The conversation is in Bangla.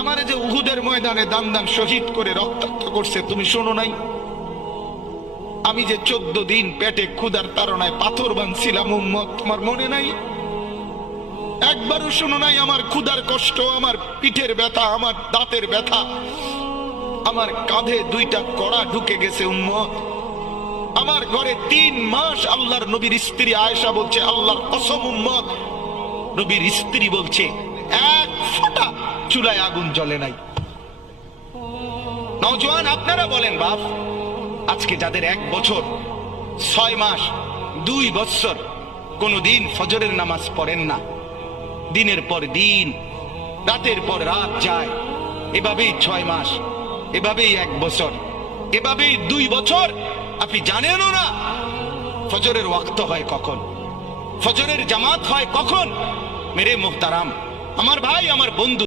আমারে যে উহুদের ময়দানে দান দান শহীদ করে রক্তাক্ত করছে, তুমি শোনো নাই? আমি যে 14 দিন পেটে ক্ষুধার তাড়নায় পাথর বাঁধছিলাম উম্মত, তোমার মনে নাই? একবারও শোনো নাই আমার ক্ষুধার কষ্ট, আমার পিঠের ব্যথা, আমার দাঁতের ব্যথা, আমার কাঁধে 2টা কড়া ঢুকে গেছে উম্মত। আমার ঘরে 3 মাস আল্লাহর নবীর স্ত্রী আয়েশা বলছে, আল্লাহর কসম উম্মত, নবীর স্ত্রী বলছে এক ফোঁটা চুলায় আগুন জ্বলে নাই। নওজোয়ান আপনারা বলেন বাপ, আজকে যাদের 1 বছর 6 মাস 2 বছর কোনদিন ফজরের নামাজ পড়েন না, দিনের পর দিন রাতের পর রাত যায়, এভাবেই 6 মাস, এভাবেই 1 বছর, এভাবেই 2 বছর, আপনি জানেনও না ফজরের ওয়াক্ত হয় কখন, ফজরের জামাত হয় কখন। মেরে মুহতারাম, আমার ভাই, আমার বন্ধু।